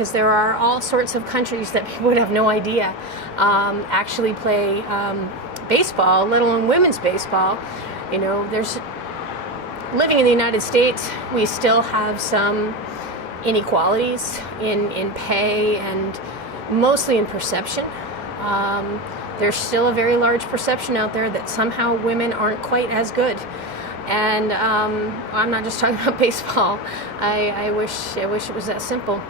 because there are all sorts of countries that people would have no idea actually play baseball, let alone women's baseball. You know, living in the United States, we still have some inequalities in pay and mostly in perception. There's still a very large perception out there that somehow women aren't quite as good. And I'm not just talking about baseball. I wish it was that simple.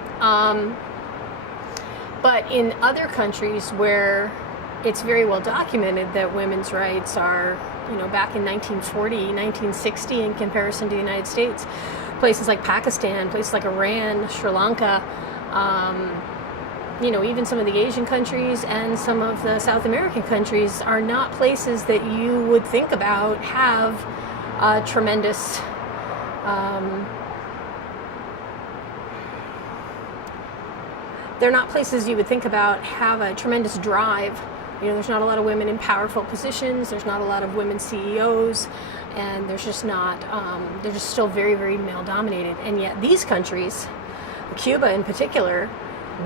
But in other countries where it's very well documented that women's rights are, you know, back in 1940, 1960 in comparison to the United States, places like Pakistan, places like Iran, Sri Lanka, you know, even some of the Asian countries and some of the South American countries are not places that you would think about have tremendous they're not places you would think about have a tremendous drive. You know, there's not a lot of women in powerful positions, there's not a lot of women CEOs, and there's just not, they're just still very, very male dominated. And yet these countries, Cuba in particular,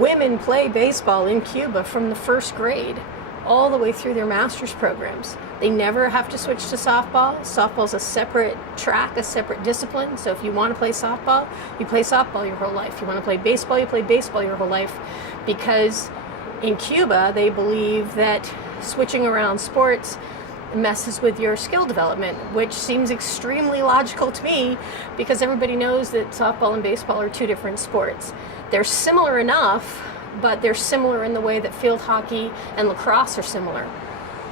women play baseball in Cuba from the first grade all the way through their master's programs. They never have to switch to softball. Softball's a separate track, a separate discipline. So if you want to play softball, you play softball your whole life. You want to play baseball, you play baseball your whole life. Because in Cuba, they believe that switching around sports messes with your skill development, which seems extremely logical to me because everybody knows that softball and baseball are two different sports. They're similar enough, but they're similar in the way that field hockey and lacrosse are similar,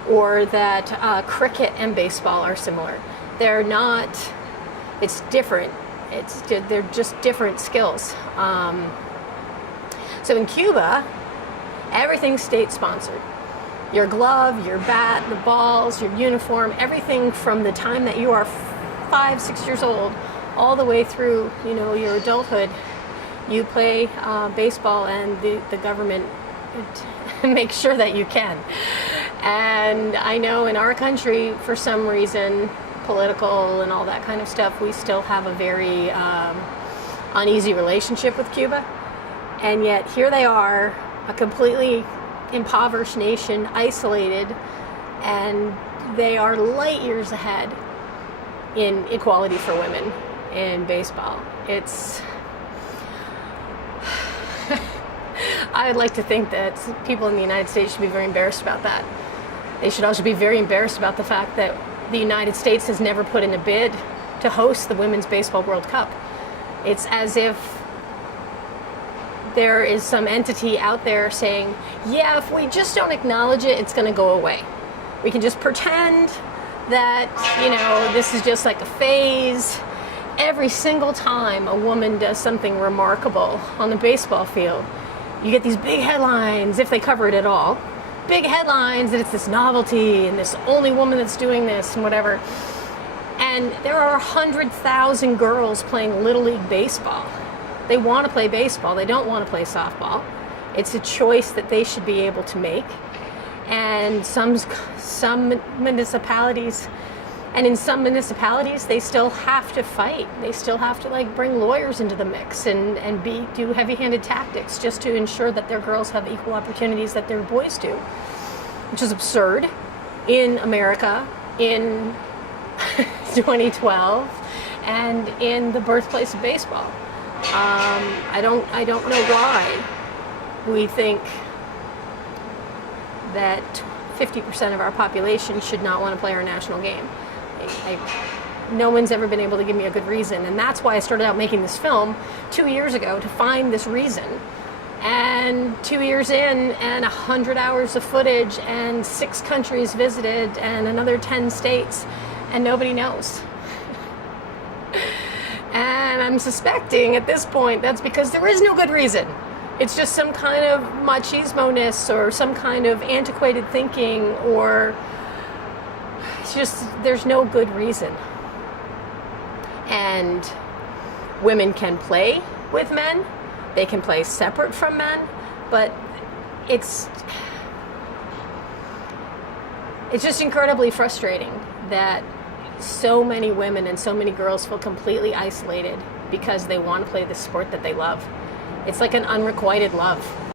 or that cricket and baseball are similar. They're not, it's different. They're just different skills. So in Cuba, everything's state-sponsored. Your glove, your bat, the balls, your uniform, everything from the time that you are 5, 6 years old, all the way through, you know, your adulthood, you play baseball, and the government makes sure that you can. And I know in our country, for some reason, political and all that kind of stuff, we still have a very uneasy relationship with Cuba. And yet here they are, a completely impoverished nation, isolated, and they are light years ahead in equality for women in baseball. I would like to think that people in the United States should be very embarrassed about that. They should also be very embarrassed about the fact that the United States has never put in a bid to host the Women's Baseball World Cup. It's as if there is some entity out there saying, yeah, if we just don't acknowledge it, it's going to go away. We can just pretend that, you know, this is just like a phase. Every single time a woman does something remarkable on the baseball field, you get these big headlines, if they cover it at all, big headlines that it's this novelty and this only woman that's doing this and whatever. And there are 100,000 girls playing Little League baseball. They want to play baseball. They don't want to play softball. It's a choice that they should be able to make. And some municipalities, and in some municipalities, they still have to fight. They still have to like bring lawyers into the mix and do heavy-handed tactics just to ensure that their girls have equal opportunities that their boys do, which is absurd in America in 2012 and in the birthplace of baseball. I don't know why we think that 50% of our population should not want to play our national game. No one's ever been able to give me a good reason, and that's why I started out making this film 2 years ago, to find this reason. And 2 years in, and 100 hours of footage, and 6 countries visited, and another 10 states, and nobody knows. And I'm suspecting at this point that's because there is no good reason. It's just some kind of machismo-ness or some kind of antiquated thinking, or it's just, there's no good reason. And women can play with men, they can play separate from men, but it's just incredibly frustrating that so many women and so many girls feel completely isolated because they want to play the sport that they love. It's like an unrequited love.